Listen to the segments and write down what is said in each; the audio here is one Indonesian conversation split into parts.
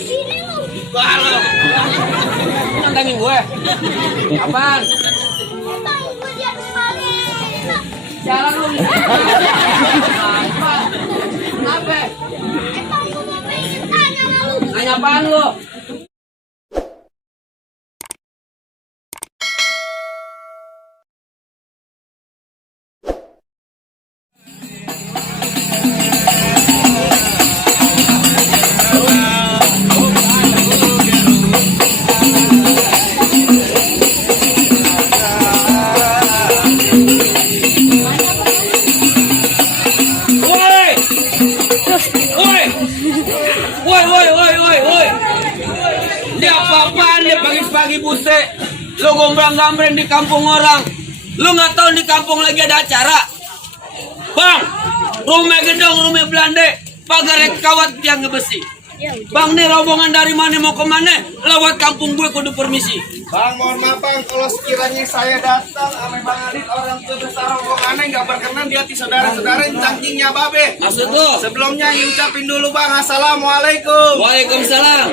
sini lu. Halo. Nantangin gue. Apaan? Bang, gue dia kembali. Jalan lu. Apa? Kenapa? Bang, gue mau pengen tanya sama lu. Nanya apaan lu? Woi. Dia apa-apaan dia pagi-pagi buset. Lu gombrang-gambreng di kampung orang. Lu nggak tahu di kampung lagi ada acara. Bang, rumah gedong, rumah Belanda, pagar kawat tiang besi. Bang, nih rombongan dari mana mau kemana? Lewat kampung gue kudu permisi. Bang, mohon maaf bang, kalau sekiranya saya datang sama Bang Adit orang sebesar rombongannya nggak berkenan di hati saudara-saudara yang cangkingnya babe. Maksud lu? Sebelumnya ucapin dulu bang, assalamualaikum. Waalaikumsalam.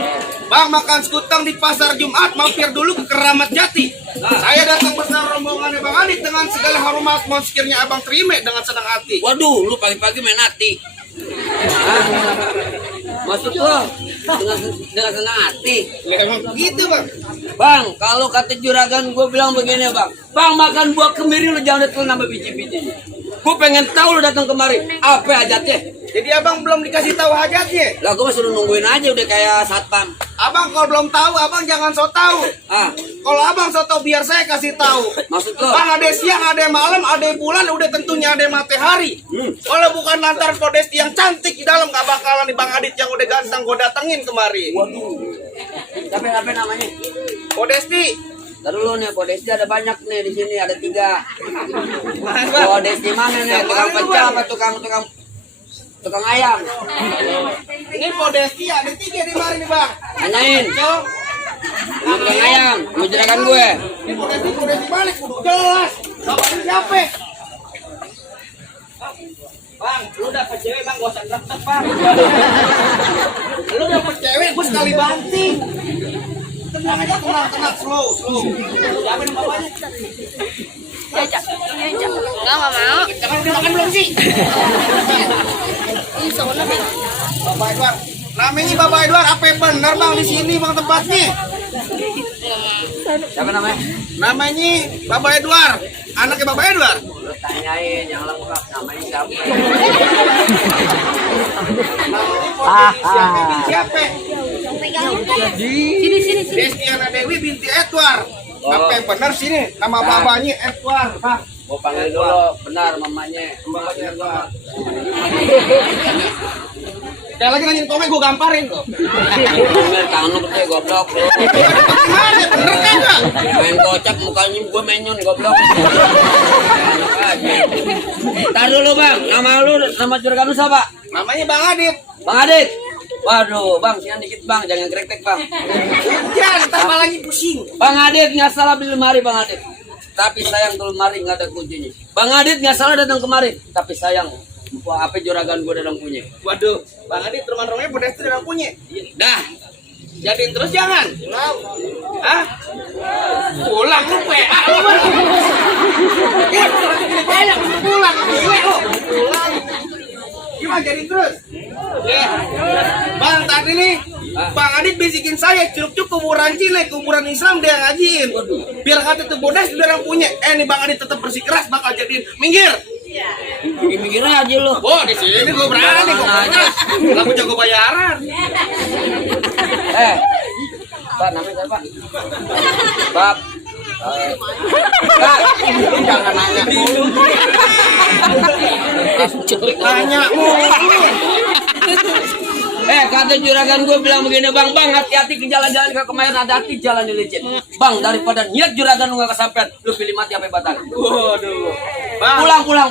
Bang, makan sekutang di pasar Jumat, mampir dulu ke Keramat Jati. Saya datang bersama rombongannya Bang Adit dengan segala hormat, mohon sekiranya abang terima dengan senang hati. Waduh, lu pagi-pagi main hati. Hah? Maksud lu dengan senang hati? Ya, emang begitu bang. Bang, kalau kata juragan gue bilang begini bang. Bang, makan buah kemiri lu jangan datang nambah biji-bijinya. Gue pengen tahu lu datang kemari. Apa hajatnya? Jadi abang belum dikasih tahu hajatnya. Lah gue masih nungguin aja udah kayak satpam. Abang kalau belum tahu, abang jangan so tahu. Ah, Kalau abang so tahu biar saya kasih tahu. maksud lo? Bang, ada siang, ada malam, ada bulan, udah tentunya ada matahari. Kalau bukan lantaran Kodesti yang cantik di dalam, gak bakalan di Bang Adit yang udah ganteng gue datengin kemari. Waduh. Tapi apa namanya? Kodesti. Ntar dulu nih, Kodesti ada banyak nih di sini, ada 3. Kodesti mana nih? Tukang pecel apa tukang ayam? Ini Kodesti ada 3 di mari nih bang. Tanyain. Cok. Ini tukang ayam, mau juragan gue. Ini Kodesti balik, kudu jelas. Bapak ini siapa? Bang, lu dapet cewek bang, gak usah ngeretek bang. Lu dapet cewek, gue sekali banting. Tenang aja, tenang, slow. Siapa nih bapaknya? Diajak. Enggak mau. Jangan udah makan belum sih? Ini soalnya bang. Bapak Edward. Namanya Bapak Edward, apa yang benar bang di sini bang tempatnya? Siapa namanya? Namanya Bapak Edward. Anaknya Bapak Edward. Lu tanyain yang lengkap namanya siapa? Siapa? Sini. Destiana Dewi binti Edward. Apa yang benar sini? Nama bapaknya Edward, Bang. Gua panggil dulu, benar mamanya. Kayak lagi nanyain komen gue gamparin kok. Bener tangan lu gede goblok. Gimana? Bener kagak? Main kocak mukanya gue menyun goblok. Enak aja. Tar dulu bang, nama juragan lu siapa? Namanya Bang Adit. Bang Adit. Waduh bang, sian dikit bang, jangan krek-krek bang. Jangan, ntar malah lagi pusing. Bang Adit nggak salah beli lemari bang Adit. Tapi sayang tuh lemari nggak ada kuncinya. Bang Adit nggak salah datang kemari. Tapi sayang, apa juragan gue dalam punya. Waduh, Bang Adit rumah-rumahnya Bodesti udah punya. Dah, Jadiin terus jangan. Hah? Pulang lu PA lu bang. Banyak pulang gue lu. Pulang. Gimana jadiin terus? Ya. Bang tadi nih Bang Adit bisikin saya curug kuburan Cile, kuburan Islam dia ngajiin. Biar kata tuh Bodesti udah punya. Nih Bang Adit tetap bersikeras bakal jadiin. Minggir. mikir aja lu. Oh di sini gue berani gue aja. Lagu jago bayaran. Pak namanya siapa? Bab. Kak, Jangan nanya dulu. Nanya kata juragan gue bilang begini bang, hati-hati ke jalan-jalan ke kemarin ada hati jalan di licin. Bang, daripada niat juragan lu gak kesampean, lu pilih mati apa batang. Waduh. Bang. Pulang.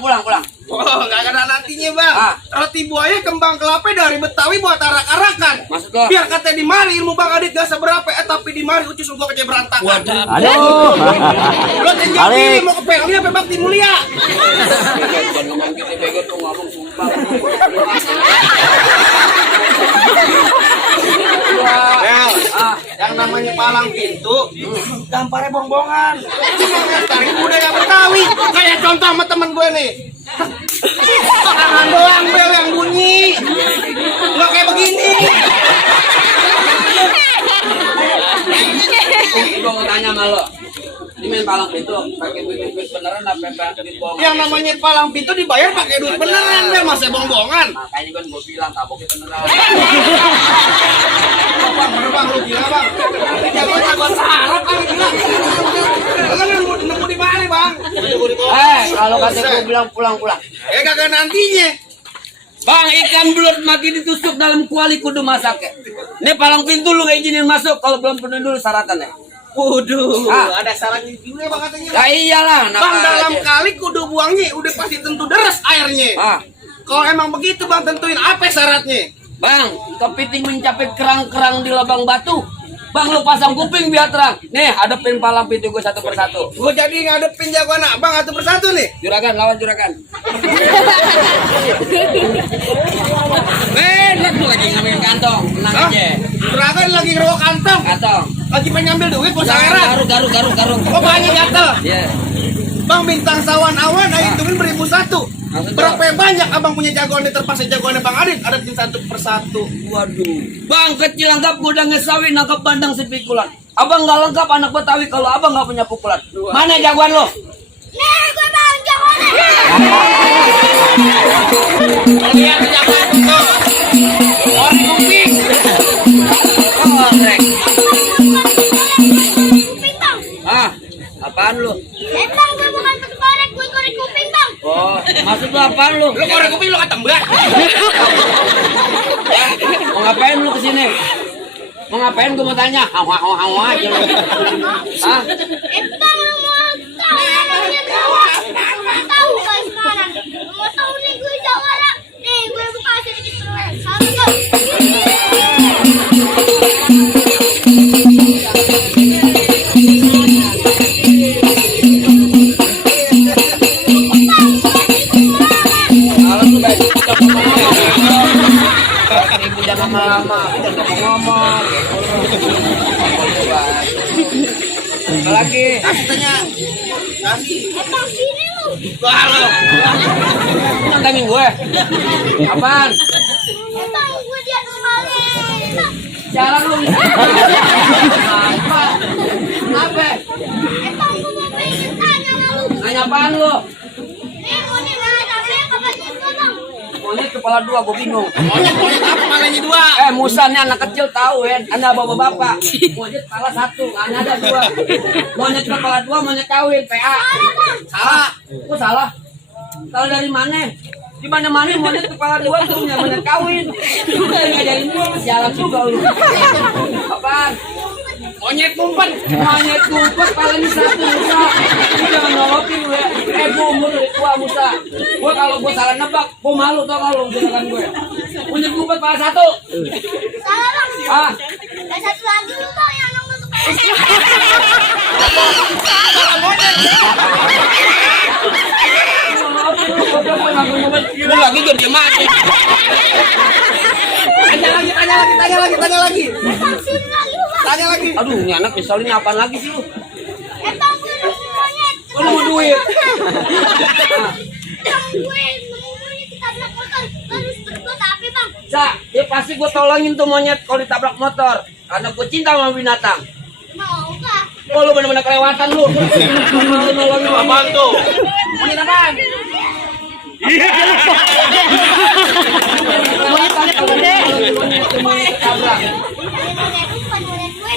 Oh, nggak ada nantinya bang. Roti buaya kembang kelapa dari Betawi buat arak-arakan. Maksud lo? Biar katanya di mari ilmu Bang Adit gak seberapa, tapi di mari ucus gua kece berantakan. Waduh. Aduh. Lo tinggal pilih mau ke PLI apa Bakti Mulia. Jangan ngomong gitu begitu tuh ngomong sumpah. palang pintu, gambarnya bongbongan. Tarik budaya Betawi. Kayak contoh sama temen gue nih. Tangan doang bel yang bunyi. Nggak kayak begini. Gue mau tanya sama lo. Ini main palang pintu pakai duit beneran apa duit bohong? Yang namanya palang pintu dibayar pakai duit beneran deh, masa bongbongan. Makanya kan gue bilang taboknya beneran. Bang, lu gila bang. Jago jagoan sarap kali gila. Kan nemu di mana bang? Kalau kata gue bilang pulang-pulang. Kagak nantinya. Bang, ikan belut mati ditusuk dalam kuali kudu masak ya. Ini palang pintu lu gak izinin masuk kalau belum penuhi dulu syaratannya. Waduh, ada sarannya juga bang katanya. Ya iyalah, Bang dalam kali kudu buangnya udah pasti tentu deres airnya. Kalau emang begitu bang tentuin apa syaratnya? Bang, kepiting mencapai kerang-kerang di lubang batu. Bang, lu pasang kuping biar terang. Nih, hadapin palang pintu gue satu persatu. Gue jadi ngadepin jagoan abang satu persatu nih. Juragan, lawan juragan. Lihat lu lagi ngambil kantong, tenang aja. Juragan lagi ngerokok kantong. Kantong. Lagi pengen ngambil duit bos heran. Garuk. Kok banyak gatel? Iya. Bang bintang sawan awan ayo hitungin 1001. Berapa banyak abang punya jagoan di terpaksa jagoannya Bang Adit ada tim satu persatu. Waduh. Bang kecil lengkap gudang ngesawi nangkep bandang sepikulan. Abang nggak lengkap anak Betawi kalau abang nggak punya pukulan. Mana jagoan lo? Nih, gue bang jagoannya. Lihat jagoan tuh. Orang kuping. Korek. Kuping bang. Apaan lu? Bang, gue bukan korek, gue korek kuping bang. Oh, maksud lu apaan lu? Lu korek kuping lu ketembak. Mau ngapain lu kesini? Mau ngapain gue mau tanya? Hawa aja lu. Bang, lu mau tahu namanya Jawa? Tahu kan sekarang? Mau tahu nih gue Jawa lah. Nih, gue buka sedikit permen. Satu. Jangan lama-lama, jangan ngomong. Apa lagi? Kasih tanya. Kasih. Bang, sini lu. Wah lu. Nantangin gue. Apaan? Bang, gue dia kemarin. Jalan lu. Apa? Kenapa? Bang, gue mau pengen tanya sama lu. Nanya apaan lu? Nih, mau nih nanya apa yang kapan juga bang? Monyet kepala dua, gue bingung. Monyet apa malahnya dua? Musa nih anak kecil tahu ya, anda bapak-bapak. Monyet kepala satu, hanya ada dua. Monyet kepala dua, monyet kawin, PA. Salah. Kok salah? Tahu dari mana? Di mana-mana monyet kepala dua tuh punya monyet kawin. Udah ngajarin gua, jalan juga lu. Apaan? Monyet kumpet. Monyet kumpet, palanya satu, Musa. Lu jangan nolokin lu ya. Gua umur dari tua, Musa. Gua kalau gua salah nebak, gua malu tau kalau jalanan gue. Monyet kumpet, pala satu. Salah bang. Dan satu lagi lu bang yang nomor Lu lagi jadi mati. Tanya lagi. Bang, sini lagi lu bang. Tanya lagi. Aduh, ini anak misalnya apaan lagi sih lu? Bang, gue nemu monyet. Lu mau duit? Bang, gue nemu monyet ditabrak motor. Terus berbuat apa bang? Ya pasti gue tolongin tuh monyet kalau ditabrak motor. Karena gue cinta sama binatang. Mau kah? Oh, lu bener-bener kelewatan lu. Lu nolongin lu. Apaan tuh? Monyet apaan? Monyet kali kalau monyet ditabrak. Monyet bukan monyet gue.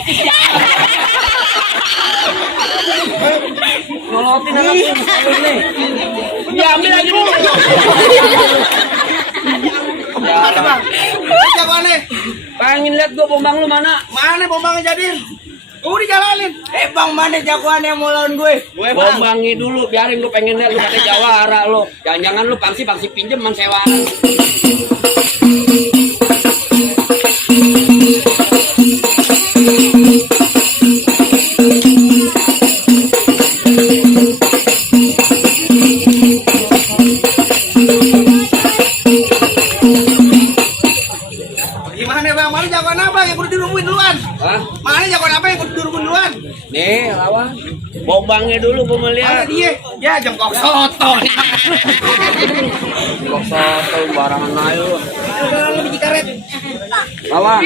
Nolongin anak lu nih. Ya ambil lagi dulu. Mana bang? Jagoannya. Pengen lihat gue bombang lu mana? Mana bombangnya jadiin? Udah dijalanin. Bang, mana jagoan yang mau lawan gue? Bombangi dulu, biarin lu pengen lihat lu kata jawara lu. Jangan-jangan lu pangsi pinjem mang sewaan. Gimana bang? Mana jagoan apa yang kudu dirumuin duluan? Hah? Mana jagoan apa yang kudu dirumuin duluan? Nih, lawan. Bobangnya dulu gua mau Mana lihat. dia? Ya jengkok soto. Kok soto barangan ayo. Lu biji karet. Lawan.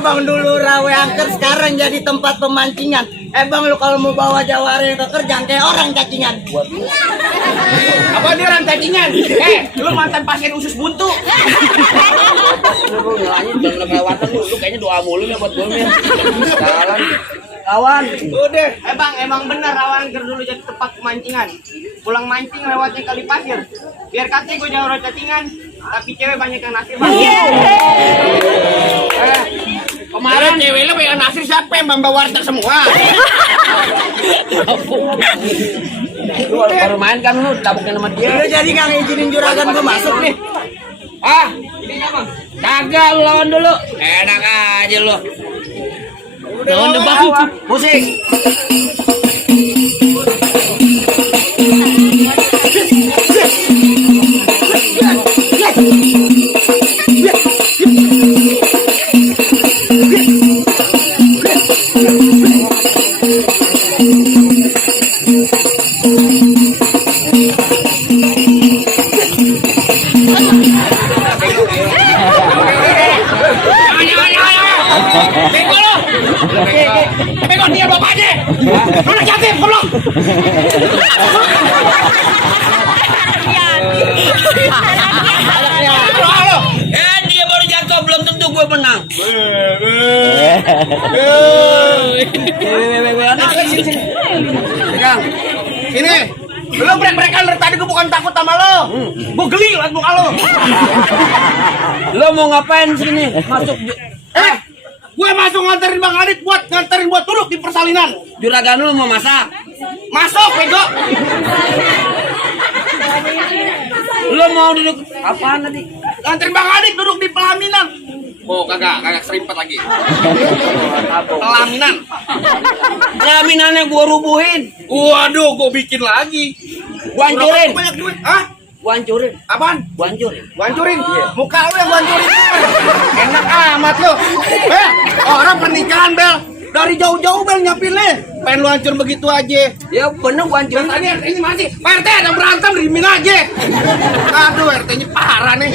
Bang dulu rawe angker sekarang jadi tempat pemancingan. Bang lu kalau mau bawa jawara ke kerjaan kayak orang cacingan. Apa dia orang cacingan? Lu mantan pasien usus buntu. Lu nyalain jangan kelewatan lu kayaknya doa mulu nih buat gua nih. Jalan. Lawan. Udah, bang, emang bener rawa angker dulu jadi tempat pemancingan. Pulang mancing lewatnya kali pasir. Biar katanya gue jangan orang cacingan, tapi cewek banyak yang nasir bang. Kemarin cewek lu yang nasir siapa yang bawa warteg semua? Lu baru main kan lu tabukin sama dia. Lu jadi nggak ngizinin juragan gua masuk nih. Ah, kagak lu lawan dulu. Enak aja lu. Lawan debak musik. Bego dia bapaknya. Lu udah jatuh, goblok. Dia baru jatuh belum tentu gue menang. Pegang. Sini. Lu brek-brekan dari tadi gue bukan takut sama lo. Gue geli liat muka lo. Lo mau ngapain sini? Masuk Gue masuk nganterin Bang Adit buat duduk di persalinan. juragan lu mau masak. Masuk, bego. Lo mau duduk apaan tadi? Nganterin Bang Adit duduk di pelaminan. Oh, kagak serimpet lagi. Pelaminan. Laminannya gua rubuhin. Waduh, gue bikin lagi. Gua hancurin. Banyak duit. Hah? Gua hancurin. Apaan? Gua hancurin. Gua hancurin? Muka lu yang gua hancurin. Enak amat lu. Orang pernikahan, Bel. Dari jauh-jauh Bel nyapin nih. Pengen lu hancur begitu aja. Ya bener gua hancurin. Tadi RT-nya masih. Pak RT ada berantem dirimin aja. Aduh, RT-nya parah nih.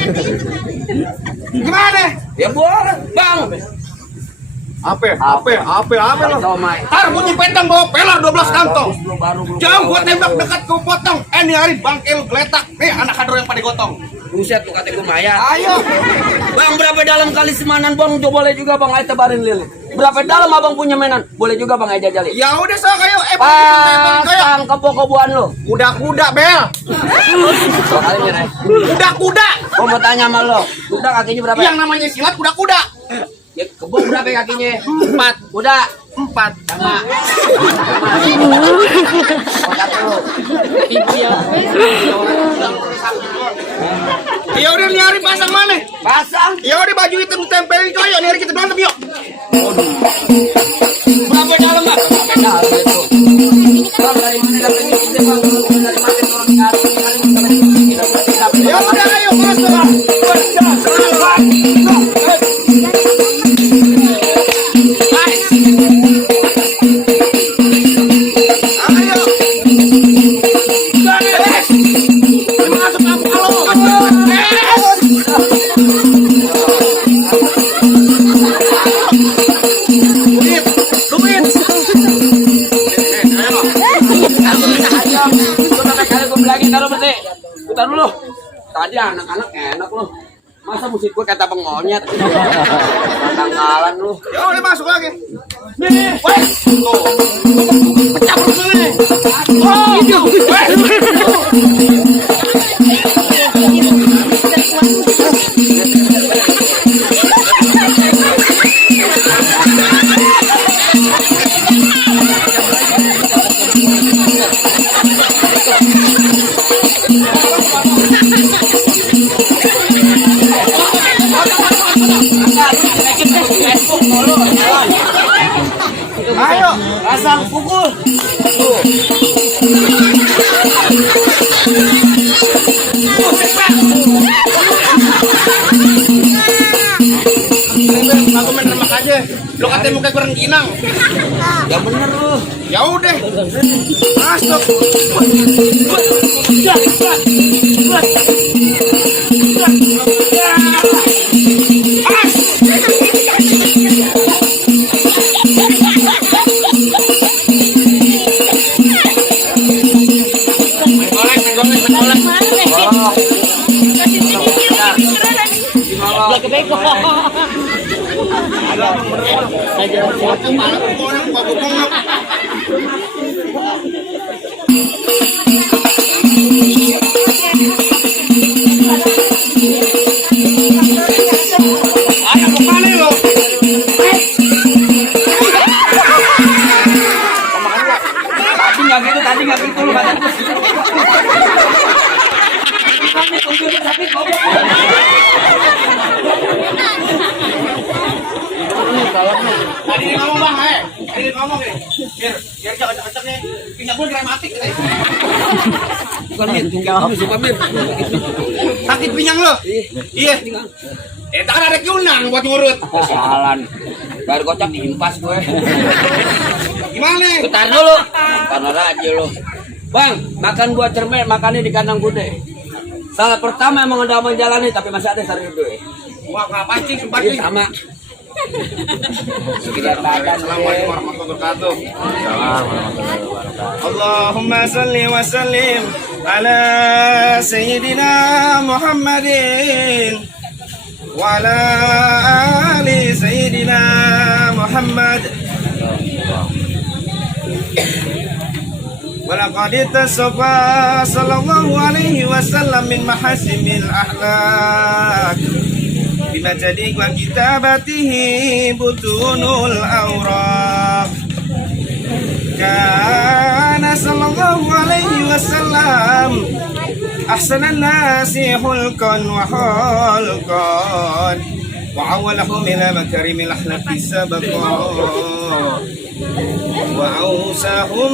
Gimana? Ya boleh, Bang. Apa lo? Somai. Ntar bunyi pedang bawa pelar 12 kantong. Lu baru Jauh gua tembak dekat gua potong. Ini hari bangke lu geletak. Nih anak kadro yang pada gotong. buset tuh kata gua Maya. Ayo. Bang, berapa dalam kali semanan Bang? Coba boleh juga Bang, ayo tebarin lilin. Berapa dalam Abang punya mainan? Boleh juga Bang, ayo jajali. Ya udah so kayo Pasang kebo-keboan lo. kuda-kuda Bel. Kali nih, Ray. Kuda-kuda. Gua mau tanya sama lo. Kuda kakinya berapa? Yang namanya silat kuda-kuda. Ya, kebo berapa kakinya? 4. Kuda. 4. Sama. Angkat dulu. Ya udah nyari pasang mana? Pasang. Ya udah baju hitam ditempelin coyo, nyari kita berantem yuk. Berapa dalam Bang? Berapa dalam itu? Bang, dari mana datangnya kita Bang? Dari mana turun ke atas? Ya udah ayo masuk. Bentar dulu. Tadi anak-anak enak loh. Masa musik gue kata pengonyet. Tanggalan lu. Ya udah masuk lagi. Nih, wes. Tuh. Pecah perut lu nih. Oh, itu. Ayo, Pasang pukul. Tuh. aku main remak aja. Lu katanya muka kurang ginang. Ya bener lu. Ya udah. Masuk. Tadi nggak gitu lu kata. Tadi ngomong bang, tadi ngomong nih. Biar jangan cocok nih. Pinggang gue dramatik. Bukan Mir, sumpah Mir. Sakit pinggang lo? Iya. Tak ada kiunang buat ngurut. Jalan. Baru kocak diimpas gue. Gimana? Bentar dulu. Karena aja lo. Bang, makan buah cermin, makannya di kandang kude. Salah pertama emang udah menjalani, tapi masih ada sari gue. Wah, ngapain sih sempat Iya nih? sama. Assalamualaikum warahmatullahi wabarakatuh. Allahumma salli wa sallim ala sayyidina Muhammadin wa ala ali sayyidina Muhammad. ولقد اتصفى صلى الله عليه وسلم من محاسن الأخلاق بمجد وكتابته بطون الأوراق كان صلى الله عليه وسلم أحسن الناس خلقا وخلقا وعولهم إلى مكارم الأخلاق سبقا وأوصاهم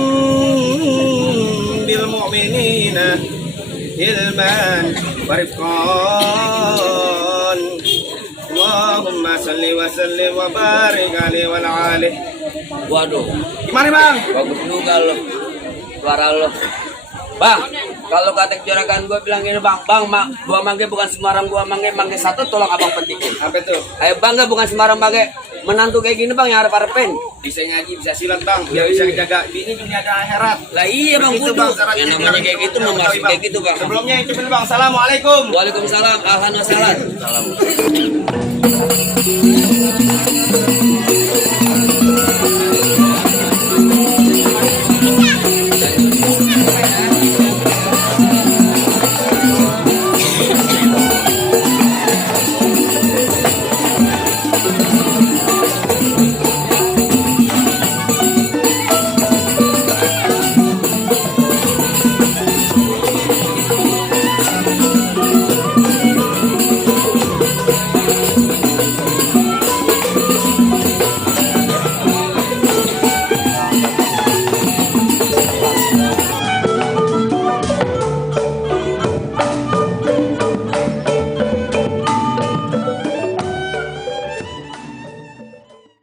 بالمؤمنين علما ورفقا اللهم صل وسلم وبارك عليه وعلى آله. Waduh, Gimana bang? bagus juga lo. Suara lo. Bang, kalau kata juragan gue bilang ini bang, buah mangga bukan sembarang buah mangga satu tolong abang petikin. Apa tuh? Ayo bangga bukan sembarang mangga. Menantu kayak gini bang yang harap-harapin. Bisa ngaji, bisa silat bang, biar bisa jaga bini dunia dan akhirat. Lah iya bang, Itu, kudu. Bang, syaratnya Yang namanya biar kayak gitu kita memang ketahui, kayak gitu bang. Sebelumnya itu bang, assalamualaikum. Waalaikumsalam, ahlan wa sahlan.